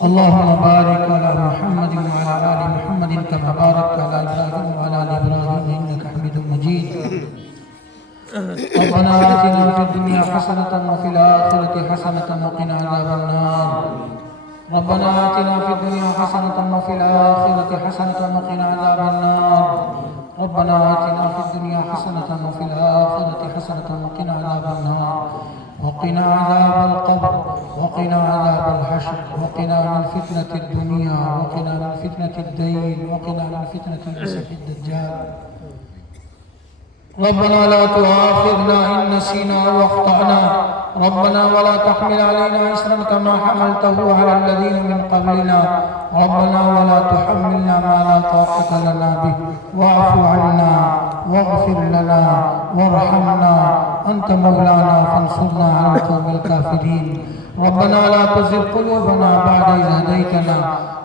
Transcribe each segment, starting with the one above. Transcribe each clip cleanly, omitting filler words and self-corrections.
اللهم بارك على محمد وعلى آل محمد كما باركت على إبراهيم وعلى آل إبراهيم إنك حميد مجيد. ربنا آتنا في الدنيا حسنة وفي الآخرة حسنة وقنا عذاب النار. ربنا آتنا في الدنيا حسنة وفي الآخرة حسنة وقنا عذاب النار. ربنا آتنا في الدنيا حسنة وفي الآخرة حسنة وقنا عذاب النار. وقنا عذاب القبر وقنا عذاب الحشر وقنا من فتنة الدنيا وقنا من فتنة الدين وقنا من فتنة المسيح الدجال. ربنا لا تؤاخذنا إن نسينا أو أخطأنا. ربنا ولا تحمل علينا إصرا كما حملته على الذين من قبلنا. ربنا ولا تحملنا ما لا طاقة لنا به. واعف عنا واغفر لنا وارحمنا أنت مولانا فانصرنا على القوم الكافرين. ربنا لا تزغ قلوبنا بعد إذ هديتنا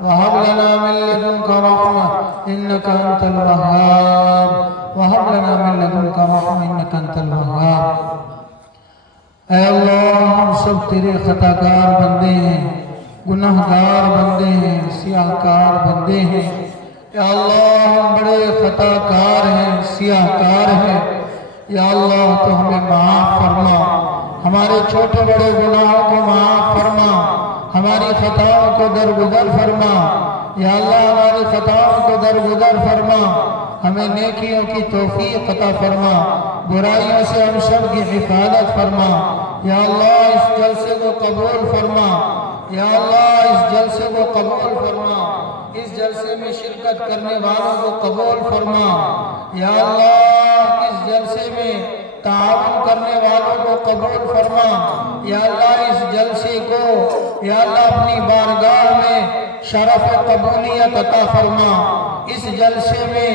وهب لنا من لدنك رحمة إنك أنت الوهاب. وهب لنا من لدنك رحمة إنك أنت الوهاب. اے اللہ ہم سب تیرے خطاکار بندے ہیں، گناہگار بندے ہیں، سیاہکار بندے ہیں. یا اللہ ہم بڑے خطاکار ہیں، سیاہکار ہیں. یا اللہ تو ہمیں معاف فرما، ہمارے چھوٹے بڑے گناہوں کو معاف فرما، ہماری خطاؤں کو درگزر فرما. یا اللہ ہماری خطاؤں کو درگزر فرما، ہمیں نیکیوں کی توفیق عطا فرما، برائیوں سے ہم سب کی حفاظت فرما. یا اللہ اس جلسے کو قبول فرما. یا اللہ اس جلسے کو قبول فرما، اس جلسے میں شرکت کرنے والوں کو قبول فرما. یا اللہ اس جلسے میں تعاون کرنے والوں کو قبول فرما. یا اللہ اس جلسے کو یا اللہ اپنی بارگاہ میں شرف و قبولیت عطا فرما. اس جلسے میں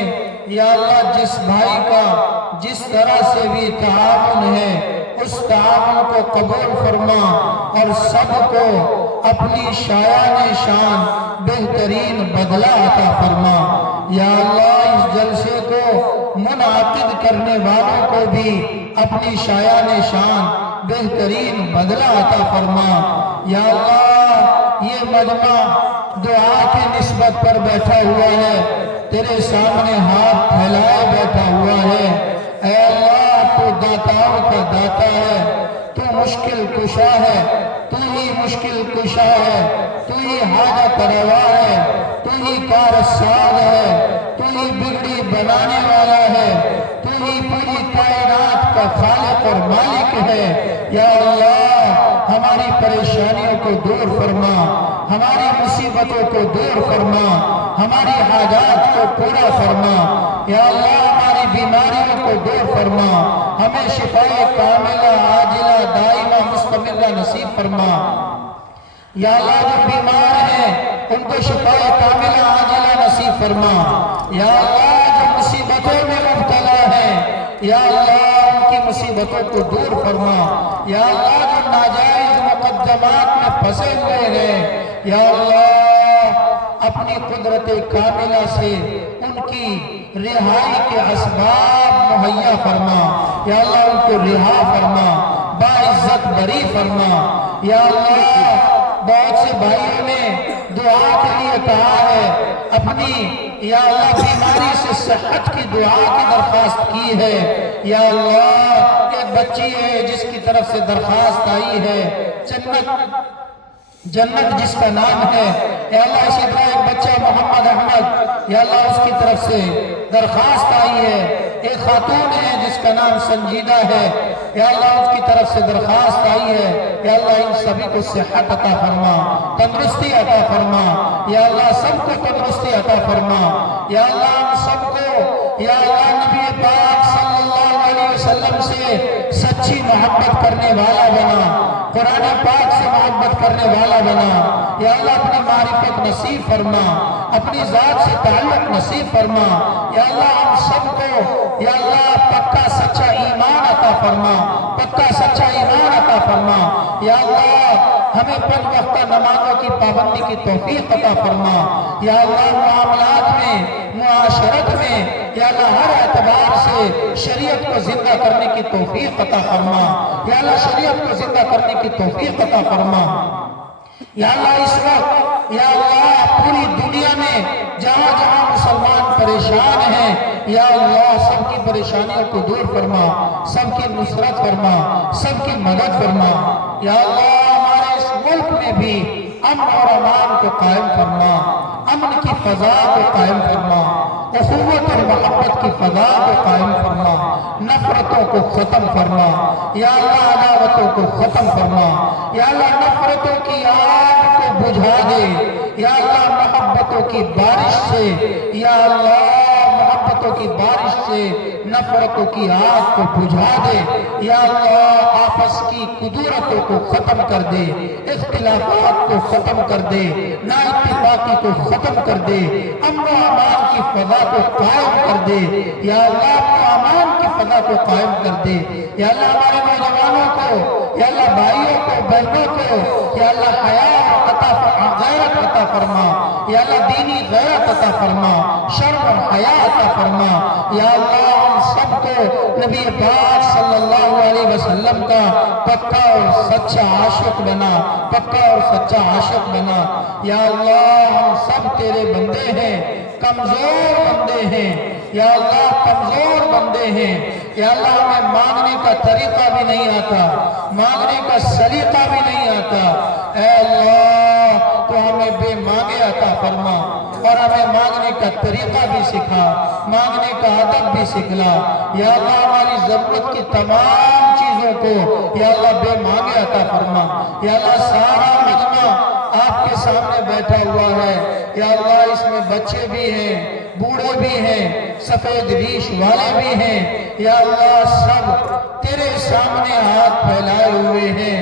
یا اللہ جس بھائی کا جس طرح سے بھی تعاون ہے اس تعاون کو قبول فرما اور سب کو اپنی شایان شان بہترین بدلہ عطا فرما. یا اللہ اس جلسے کو منعقد کرنے والوں کو بھی اپنی شایان شان بہترین بدلہ عطا فرما. یا اللہ یہ مجمع دعا کی نسبت پر بیٹھا ہوا ہے، تیرے سامنے ہاتھ پھیلائے بیٹھا ہوا ہے. اے اللہ تو داتاؤں کا داتا ہے، تو مشکل کشا ہے، تو ہی مشکل کشا ہے، تو ہی حاجت روا ہے، تو ہی کارساز ہے، تو ہی بگڑی بنانے والا ہے، تو ہی پوری کائنات کا خالق اور مالک ہے. یا اللہ ہماری پریشانیوں کو دور فرما، ہماری مصیبتوں کو دور فرما، ہماری حاجات کو پورا فرما. یا اللہ ہماری بیماریوں کو دور فرما، ہمیں شفاء کاملہ عاجلہ دائمہ مستمرہ نصیب فرما. یا اللہ جو بیمار ہیں ان کو شفاء کاملہ عاجلہ نصیب فرما. یا اللہ جو مصیبتوں میں مبتلا ہیں یا اللہ ان کی مصیبتوں کو دور فرما. یا اللہ جو ناجائز مقدمات میں پھنسے ہوئے ہیں یا اللہ اپنی قدرت کاملہ سے ان کی رہائی کے اسباب مہیا فرما. یا اللہ ان کو رہا فرما، باعزت بری فرما. یا اللہ بہت سے بھائیوں نے دعا کے لیے کہا ہے، اپنی یا اللہ بیماری سے صحت کی دعا کی درخواست کی ہے. یا اللہ ایک بچی ہے جس کی طرف سے درخواست آئی ہے، جنت جس کا نام ہے. یا اللہ اسی طرح ایک بچہ محمد احمد یا اللہ اس کی طرف سے درخواست آئی ہے. ایک خاتون ہے جس کا نام سنجیدہ ہے، یا اللہ اس کی طرف سے درخواست آئی ہے. یا اللہ ان سبھی کو صحت عطا فرما، تندرستی عطا فرما. یا اللہ سب کو تندرستی عطا فرما. یا اللہ ہم سب کو یا اللہ نبی پاک صلی اللہ علیہ وسلم سے سچی محبت کرنے والا بنا، قرآن پاک سے محبت کرنے والا بنا. یا اللہ اپنی معرفت نصیب فرما، اپنی ذات سے تعلق نصیب فرما. یا اللہ ہم سب کو یا اللہ پکا سچا ایمان عطا فرما، پکا سچا ایمان عطا فرما. یا اللہ ہمیں 5 وقت نمازوں کی پابندی کی توفیق عطا فرما. یا اللہ معاملات میں، معاشرت میں یا اللہ ہر اعتبار سے شریعت کو زندہ کرنے کی توفیق عطا فرما. یا اللہ شریعت کو زندہ کرنے کی توفیق عطا فرما. یا اللہ اس وقت یا اللہ پوری دنیا میں جہاں جہاں مسلمان پریشان ہیں یا اللہ سب کی پریشانیوں کو دور فرما، سب کی نصرت فرما، سب کی مدد فرما۔ یا اللہ ہمارے اس ملک میں بھی امن اور امان کو قائم فرما، امن کی فضا کو قائم فرما، اخوت اور محبت کی فضا کو قائم فرما، نفرتوں کو ختم فرما، یا اللہ عداوتوں کو ختم فرما، یا اللہ نفرتوں کی آگ کو بجھا دے، یا اللہ محبتوں کی بارش سے، یا اللہ محبتوں کی بارش سے نفرتوں کی آگ کو بجھا دے، یا اللہ آپس کی کدورتوں کو ختم کر دے، اختلافات کو ختم کر دے، نا اتفاقی کو ختم کر دے، امن و امان کی فضا کو قائم کر دے، یا اللہ امن و امان کی فضا کو قائم کر دے، یا اللہ ہمارے نوجوانوں کو، یا اللہ بھائیوں کو، بہنوں کو، یا اللہ حیا غیرت عطا فرما، یا اللہ دینی غیرت عطا فرما، شرم اور حیا عطا فرما، یا اللہ ہم سب کو نبی پاک صلی اللہ علیہ وسلم کا پکا اور سچا عاشق بنا، پکا اور سچا عاشق بنا۔ یا اللہ ہم سب تیرے بندے ہیں، کمزور بندے ہیں، یا اللہ کمزور بندے ہیں، یا اللہ ہمیں مانگنے کا طریقہ بھی نہیں آتا، مانگنے کا سلیقہ بھی نہیں آتا، اے اللہ تو ہمیں بے مانگے عطا فرما اور ہمیں مانگنے کا طریقہ بھی سکھا، مانگنے کا ادب بھی سکھلا، یا اللہ ہماری ضرورت کی تمام چیزوں کو یا اللہ بے مانگے عطا فرما۔ یا اللہ سارا مجمع آپ کے سامنے بیٹھا ہوا ہے، یا اللہ اس میں بچے بھی ہیں، بوڑھے بھی ہیں، سفید ریش والے بھی ہیں، یا اللہ سب تیرے سامنے ہاتھ پھیلائے ہوئے ہیں،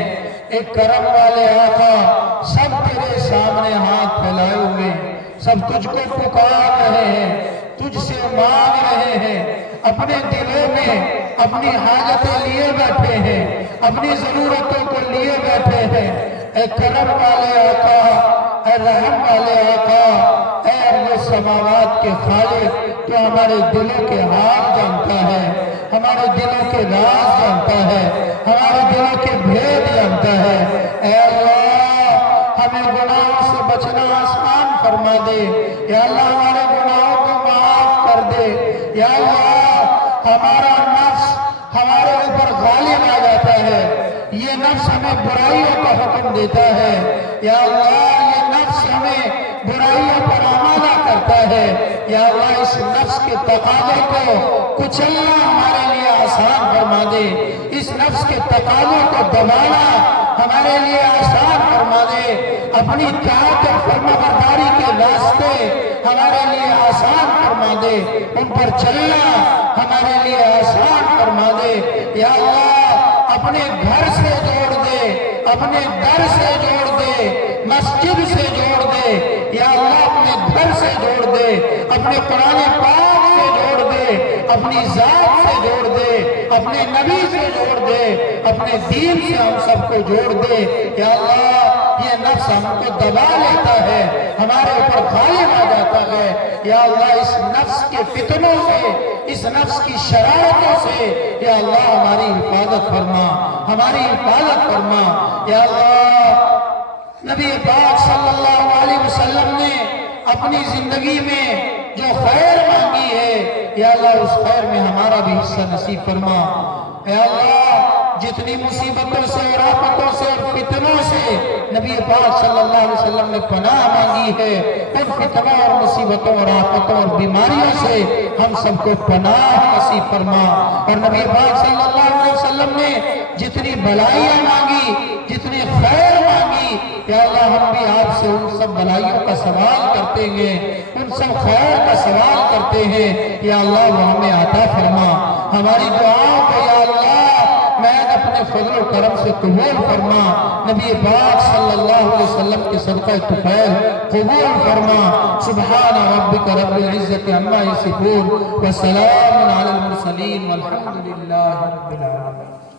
ایک کرم والے آقا سب تیرے سامنے ہاتھ پھیلائے ہوئے ہیں، سب تجھ کو پکار رہے ہیں، تجھ سے مانگ رہے ہیں، اپنے دلوں میں اپنی حاجتیں لیے بیٹھے ہیں، اپنی ضرورتوں کو لیے بیٹھے ہیں۔ اے کرم والے آقا، اے رحم والے آقا، اے ارض و سماوات کے خالق، تو ہمارے دلوں کے حال جانتا ہے، ہمارے دلوں کے راز جانتا ہے، ہمارے دلوں کے بھید جانتا ہے۔ اے اللہ ہمیں گناہوں سے بچنا آسان فرما دے، یا اللہ ہمارے گناہوں کو معاف کر دے، یا اللہ ہمارا نفس ہمارے اوپر غالب آ جاتا ہے، یہ نفس ہمیں برائیوں کا حکم دیتا ہے، یا اللہ یہ نفس ہمیں برائیوں پر آمادہ کرتا ہے، یا اللہ اس نفس کے تقاضوں کو کچلنا ہمارے لیے آسان فرما دے، اس نفس کے تقاضوں کو دبانا ہمارے لیے آسان فرما دے، اپنی طاعت اور فرمانبرداری کے راستے ہمارے لیے آسان فرما دے، ان پر چلنا ہمارے لیے آسان فرما دے، یا اللہ اپنے گھر سے جوڑ دے، اپنے در سے جوڑ دے، مسجد سے جوڑ دے، یا اللہ اپنے گھر سے جوڑ دے، اپنے قرآن پاک سے جوڑ دے، اپنی ذات سے جوڑ دے، اپنے نبی سے جوڑ دے، اپنے دین سے ہم سب کو جوڑ دے، یا اللہ یہ نفس ہم کو دبا لیتا ہے، ہمارے اوپر غالب آ جاتا ہے، یا اللہ اس نفس کے فتنوں سے، اس نفس کی شرارتوں سے یا اللہ ہماری حفاظت فرما، ہماری حفاظت فرما۔ یا اللہ نبی پاک صلی اللہ علیہ وسلم نے اپنی زندگی میں جو خیر مانگی ہے یا اللہ اس خیر میں ہمارا بھی حصہ نصیب فرما۔ اے اللہ جتنی مصیبتوں سے اور آفتوں سے اور فتنوں سے نبی پاک صلی اللہ علیہ وسلم نے پناہ مانگی ہے، ان فتنوں اور مصیبتوں اور آفتوں اور بیماریوں سے ہم سب کو پناہ نصیب فرما۔ اور نبی پاک صلی اللہ علیہ وسلم نے جتنی بلائیاں مانگی، جتنی خیر مانگی، یا اللہ ہم بھی آپ سے ان سب بلائیوں کا سوال کرتے ہیں، ان سب خیر کا سوال کرتے ہیں، یا اللہ وہ ہمیں عطا فرما۔ ہماری دعاؤں کو یا اللہ میں اپنے فضل و کرم سے قبول فرما، نبی پاک صلی اللہ علیہ وسلم کے صدقہ طفیل قبول فرما۔ سبحان ربک رب العزت عما یصفون وسلام علی المرسلین والحمد للہ رب العالمین۔